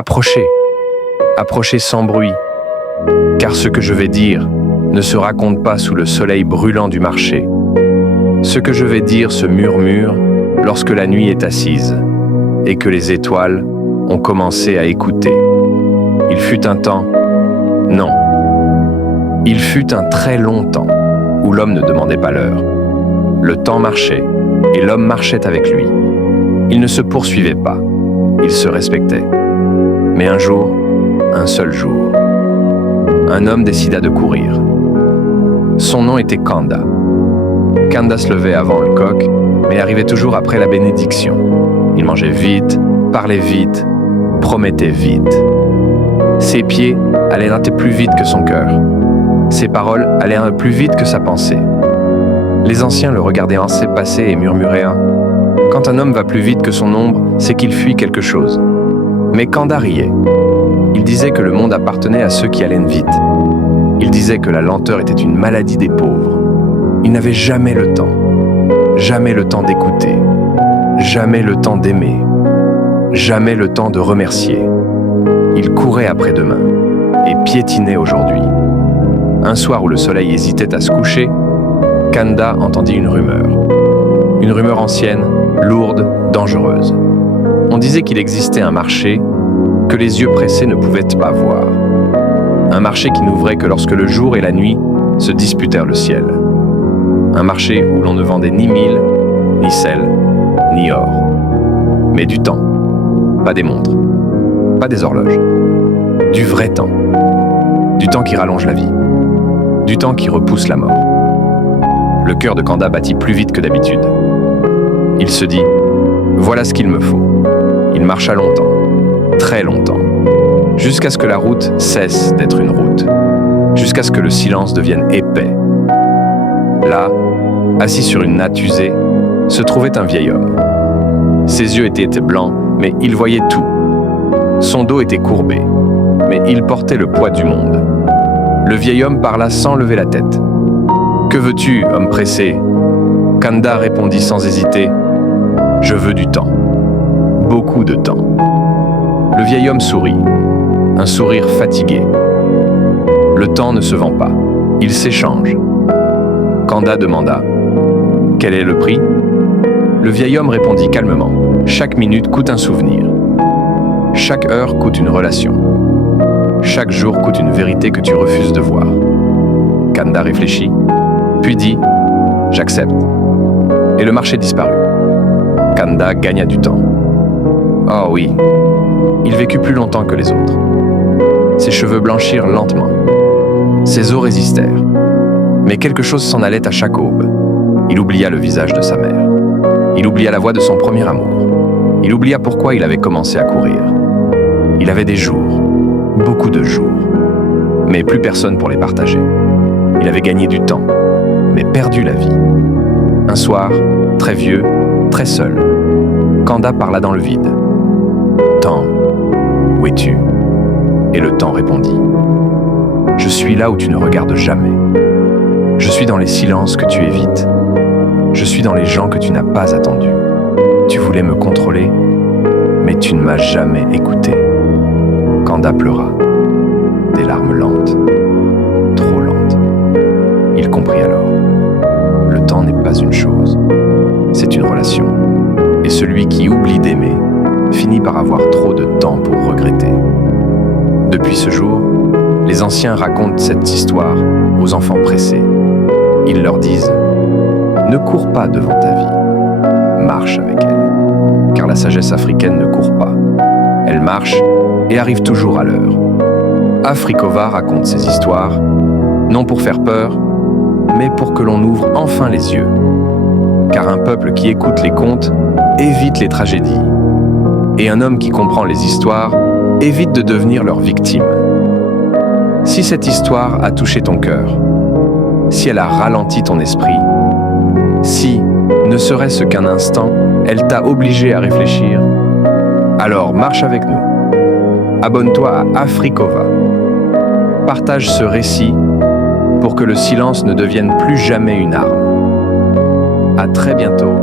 Approchez, approchez sans bruit, car ce que je vais dire ne se raconte pas sous le soleil brûlant du marché. Ce que je vais dire se murmure lorsque la nuit est assise et que les étoiles ont commencé à écouter. Il fut un temps, non, il fut un très long temps où l'homme ne demandait pas l'heure. Le temps marchait et l'homme marchait avec lui. Ils ne se poursuivaient pas, ils se respectaient. Mais un jour, un seul jour, un homme décida de courir. Son nom était Kanda. Kanda se levait avant le coq, mais arrivait toujours après la bénédiction. Il mangeait vite, parlait vite, promettait vite. Ses pieds allaient un peu plus vite que son cœur. Ses paroles allaient un peu plus vite que sa pensée. Les anciens le regardaient passer et murmuraient « Quand un homme va plus vite que son ombre, c'est qu'il fuit quelque chose. » Mais Kanda riait. Il disait que le monde appartenait à ceux qui allaient vite. Il disait que la lenteur était une maladie des pauvres. Il n'avait jamais le temps d'écouter, jamais le temps d'aimer, jamais le temps de remercier. Il courait après-demain et piétinait aujourd'hui. Un soir où le soleil hésitait à se coucher, Kanda entendit une rumeur ancienne, lourde, dangereuse. On disait qu'il existait un marché que les yeux pressés ne pouvaient pas voir. Un marché qui n'ouvrait que lorsque le jour et la nuit se disputèrent le ciel. Un marché où l'on ne vendait ni mil, ni sel, ni or. Mais du temps, pas des montres, pas des horloges. Du vrai temps. Du temps qui rallonge la vie. Du temps qui repousse la mort. Le cœur de Kanda battit plus vite que d'habitude. Il se dit « Voilà ce qu'il me faut ». Il marcha longtemps, très longtemps, jusqu'à ce que la route cesse d'être une route, jusqu'à ce que le silence devienne épais. Là, assis sur une natte usée, se trouvait un vieil homme. Ses yeux étaient blancs, mais il voyait tout. Son dos était courbé, mais il portait le poids du monde. Le vieil homme parla sans lever la tête. « Que veux-tu, homme pressé ?» Kanda répondit sans hésiter. « Je veux du temps. Beaucoup de temps. » Le vieil homme sourit, un sourire fatigué. Le temps ne se vend pas, il s'échange. Kanda demanda « Quel est le prix ?» Le vieil homme répondit calmement « Chaque minute coûte un souvenir. Chaque heure coûte une relation. Chaque jour coûte une vérité que tu refuses de voir. » Kanda réfléchit, puis dit « J'accepte. » Et le marché disparut. Kanda gagna du temps. Oh oui, il vécut plus longtemps que les autres. Ses cheveux blanchirent lentement. Ses os résistèrent. Mais quelque chose s'en allait à chaque aube. Il oublia le visage de sa mère. Il oublia la voix de son premier amour. Il oublia pourquoi il avait commencé à courir. Il avait des jours, beaucoup de jours, mais plus personne pour les partager. Il avait gagné du temps, mais perdu la vie. Un soir, très vieux, très seul, Kanda parla dans le vide. « Temps, où es-tu » Et le temps répondit. « Je suis là où tu ne regardes jamais. Je suis dans les silences que tu évites. Je suis dans les gens que tu n'as pas attendus. Tu voulais me contrôler, mais tu ne m'as jamais écouté. » Kanda pleura, des larmes lentes, trop lentes. Il comprit alors. Le temps n'est pas une chose, c'est une relation. Et celui qui oublie d'aimer finit par avoir trop de temps pour regretter. Depuis ce jour, les anciens racontent cette histoire aux enfants pressés. Ils leur disent « Ne cours pas devant ta vie, marche avec elle. » Car la sagesse africaine ne court pas. Elle marche et arrive toujours à l'heure. Afrikova raconte ces histoires, non pour faire peur, mais pour que l'on ouvre enfin les yeux. Car un peuple qui écoute les contes évite les tragédies. Et un homme qui comprend les histoires évite de devenir leur victime. Si cette histoire a touché ton cœur, si elle a ralenti ton esprit, si, ne serait-ce qu'un instant, elle t'a obligé à réfléchir, alors marche avec nous. Abonne-toi à Afrikova. Partage ce récit pour que le silence ne devienne plus jamais une arme. À très bientôt.